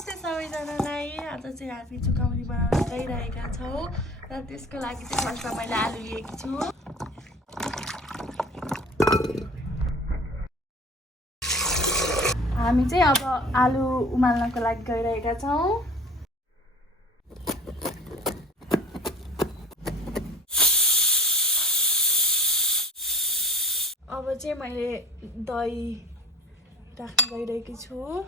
नमस्ते सबैजनालाई। आज चाहिँ हामी चुकाउनी बनाउन गइरहेका छौँ र त्यसको लागि चाहिँ फर्स्टमा मैले आलु लिएकी छु। हामी चाहिँ अब आलु उमाल्नको लागि गइरहेका छौँ। अब चाहिँ मैले दही राख्न गइरहेकी छु।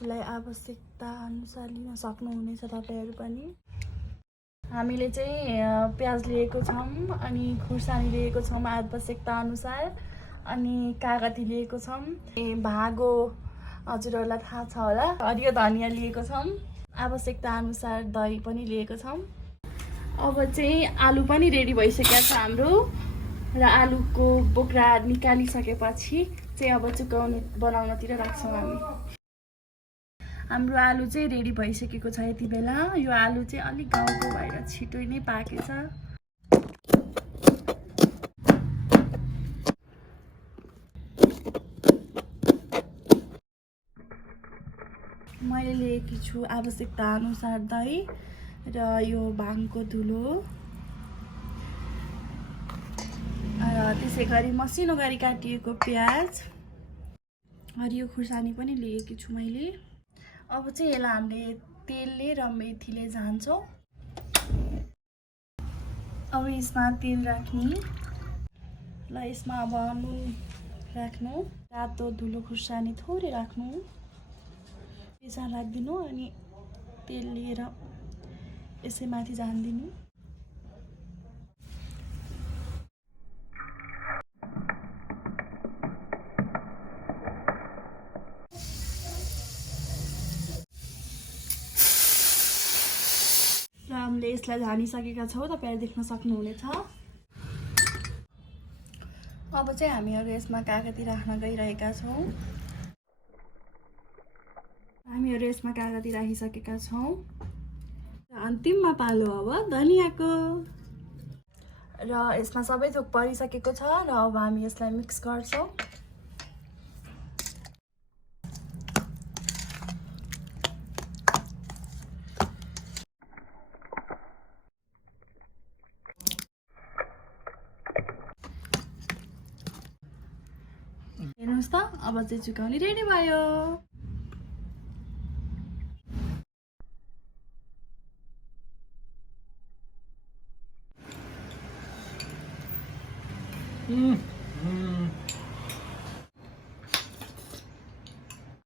आफूलाई आवश्यकता अनुसार लिन सक्नुहुनेछ तपाईहरु पनि। हामीले चाहिँ प्याज लिएको छौं अनि खुर्सानी लिएको छौं आवश्यकता अनुसार, अनि कागती लिएको छौं, भागो हजुरहरुलाई थाहा छ होला, हरियो धनिया लिएको छौं, आवश्यकता अनुसार दही पनि लिएको छौं। अब चाहिँ आलु पनि रेडी भइसकेको छ हाम्रो, र आलुको बोक्रा निकालिसकेपछि चाहिँ अब चुकाउनी बनाउनतिर राख्छौं हामी। हाम्रो आलु चाहिँ रेडी भइसकेको छ यति बेला। यो आलु चाहिँ अलि गाउँको भएर छिटो नै पाकेछ। मैले लिएकी छु आवश्यकता अनुसार दही र यो भाङको धुलो, र त्यसै गरी मसिनो गरी काटिएको प्याज, हरियो खुर्सानी पनि लिएकी छु मैले। अब चाहिँ यसलाई हामीले तेलले र मेथीले झान्छौं। अब यसमा तेल राख्नु, ल यसमा अब नुन राख्नु, रातो धुलो खुर्सानी थोरै राख्नु, यसमा राख्दिनु अनि तेल लिएर यसै माथि झान्दिनु। र हामीले यसलाई झानिसकेका छौं, तपाईहरु देख्न सक्नुहुनेछ। अब चाहिँ हामीहरु यसमा कागती राख्न गइरहेका छौं। हामीहरु यसमा कागती राखिसकेका छौं। अन्तिममा पालो अब धनियाको, र यसमा सबै थोक परिसकेको छ, र अब हामी यसलाई मिक्स गर्छौं। हेर्नुस् त, अब चाहिँ चुकाउनी रेडी भयो।